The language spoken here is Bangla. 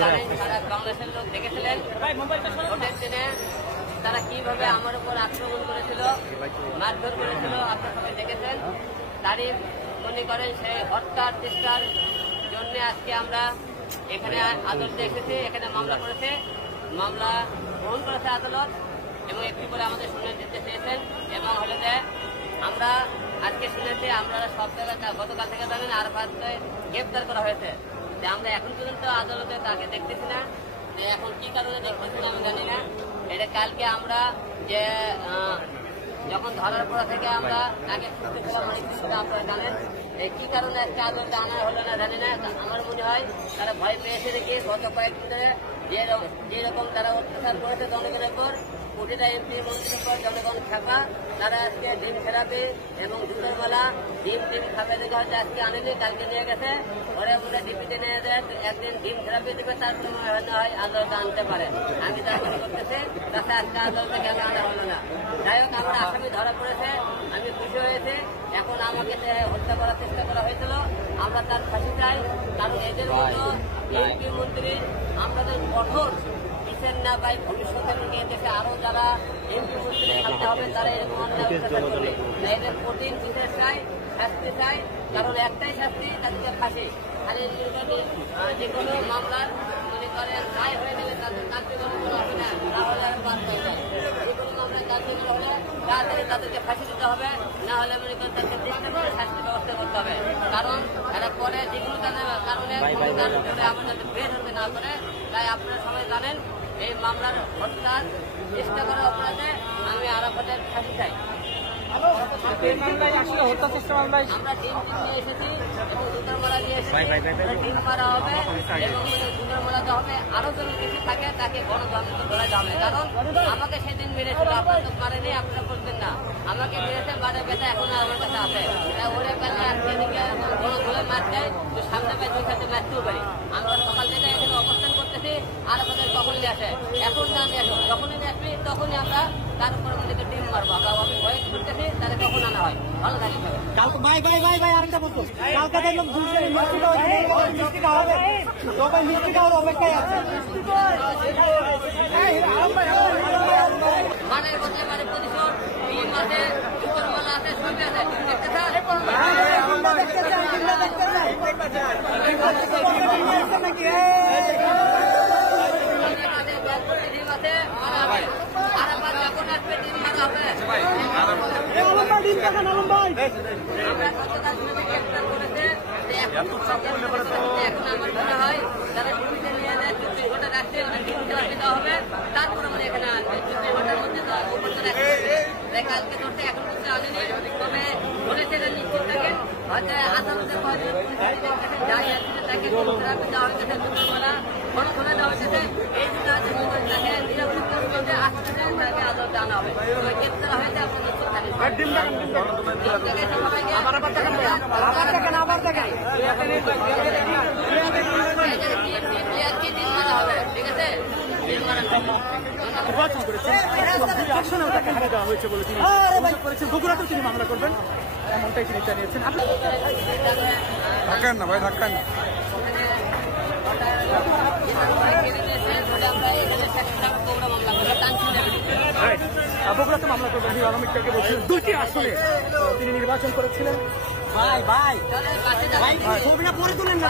জানেন সারা বাংলাদেশের লোক দেখেছিলেন ভোটের দিনে তারা কিভাবে আমার উপর আক্রমণ করেছিল, মারধর করেছিল, আপনারা সবাই দেখেছেন। তারই মনে করেন সেই হত্যার চেষ্টার জন্য আজকে আমরা এখানে আদালতে এসেছি। এখানে মামলা করেছে, মামলা গ্রহণ করেছে আদালত এবং একটি করে আমাদের শুনে দিতে চেয়েছেন। এবং হলে যে আমরা আজকে শুনেছি আমরা সব জায়গায় গতকাল থেকে জানেন আরাফাতকে গ্রেপ্তার করা হয়েছে। যে আমরা এখন পর্যন্ত আদালতে তাকে দেখতেছি না, যে এখন কি কারণে দেখতেছি না আমি জানি না। এটা কালকে আমরা যে যখন ধরার পর থেকে আমরা তাকে খুঁজতেছিলাম অনেক কিছু, আপনারা জানেন এই কি কারণে আজকে আদালতে আনা হলো না জানি না। আমার মনে হয় তারা ভয় পেয়েছে দেখি গত কয়েকদিন ধরে যেরকম তারা অত্যাচার করেছে জনগণের পর, প্রতিটা এমপি মন্ত্রীর পর জনগণ খাপা, তারা আজকে ডিম থেরাপি এবং জুতোর মালা ডিম খাপে দেখে হয়তো আজকে আনেনি, কালকে নিয়ে গেছে। পরে ওরা ডিপিতে নিয়ে যায়, একদিন ডিম থেরাপি দেবে, তারপরে মনে হয় আদালতে আনতে পারে। আমি তার মনে করতেছি তাতে আজকে আদালতে কেন আনা হলো না। যাই হোক, আমরা আসামি ধরা পড়েছে, আমি খুশি হয়েছি। এখন আমাকে হত্যা করার চেষ্টা করা হয়েছিল, আমরা তার ফাঁসি চাই। কারণ এদের মতো এমপি মন্ত্রী আমাদের কঠোর বিচার না পাই, ভবিষ্যতে নিয়ে দেশে আরো যারা এমপি মন্ত্রী থাকতে হবে তারা এরকম অন্যায় করবে। এদের কঠিন বিচার চাই, শাস্তি চাই। কারণ একটাই শাস্তি, তাদেরকে ফাঁসি। খালি যে কোনো মামলার মনে করেন রায় হয়ে গেলে তাদের কার্যক্রম হবে না, তাহলে আর বাদ হয়ে যায়। যে কোনো মামলার কার্যক্রম হলে তাড়াতাড়ি তাদেরকে ফাঁসি দিতে হবে, না হলে মনে করেন তাদেরকে চেষ্টা করে শাস্তি ব্যবস্থা করতে হবে। কারণ এরা পরে যে কোনো কারণে আমাদের বের হতে না করে। তাই আপনারা সবাই জানেন এই মামলার হত্যার চেষ্টা করার অপরাধে আমি আরাফাতের ফাঁসি চাই। আমরা ডিম নিয়ে এসেছি এবং জুতার মালা নিয়ে এসেছি, ডিম মারা হবে এবং জুতার মালা দেওয়া হবে। আরো যদি কিছু থাকে তাকে গণতন্ত্র ধরা যাবে। কারণ আমাকে সেদিন মেরেছিল, আপনার তো মারেনি, আপনারা বলতেন না। আমাকে মেরেছে, বারে বেঁধে এখন আমার কাছে আছে। ওরে বেলা আজকে দিকে গণধুলে মার দেয়, তো সামনে পাই দুই সাথে মারতেও পারি। আমরা সকাল থেকে এখানে অবস্থান করতেছি, আর আমাদের কখন নিয়ে আসে, এখন না নিয়ে আসো, যখনই নিয়ে আসবি তখনই আমরা তার উপর আমাদেরকে ডিম মারবো। আমরা আমি ভয় করতেছি তাহলে কখন আনা হয়। ভালো থাকি কালকে ভাই আরেকটা বলতো, কালকে দেখলাম মিষ্টিটা হবে, সবাই মিষ্টি খাওয়ার অপেক্ষায় আছে। মানের বদলে মানে প্রতিশোধ, ডিম আছে, জুতোর মালা আছে, সবই আছে। দেখতে চান ডিম আছে, মারা হবে। আরাফাত যখন আসবে ডিম মারা হবে। আমরা গতকাল গ্রেপ্তার করেছে, এখন আমার মনে হয় তারা ডিপিতে নিয়ে যায় 24 ঘন্টা রাখতে, ডিম দেওয়া হবে, তারপর আমরা এখানে আনবে। 24 ঘন্টার মধ্যে কালকে ধরতে এখন পর্যন্ত আনেনি। তবে বলেছে নিশ্চিত থাকেন, হয়তো আদালতের দাঁড়িয়ে আসছে, তাকে থেরাপি দেওয়া হয়েছে, দুপুরবেলা গণধোলা দেওয়া হয়েছে। এই জন্য তাকে নিরাপত্তা আসতে তাকে আদালতে আনা হবে। গ্রেপ্তার হয়েছে, আপনার নিশ্চিত থাকেন। ঠিক আছে, নির্বাচন করেছেন, দেওয়া হয়েছে বলে তিনি করেছেন। বগুড়াতেও তিনি মামলা করবেন এমনটাই তিনি জানিয়েছেন। থাকেন না ভাই, থাকেন না। বগুড়াতে মামলা করবেন আগামীকালকে বলছিলেন। দুইটি আসনে তিনি নির্বাচন করেছিলেন। ভাই ছবিটা পরে তুলেন না।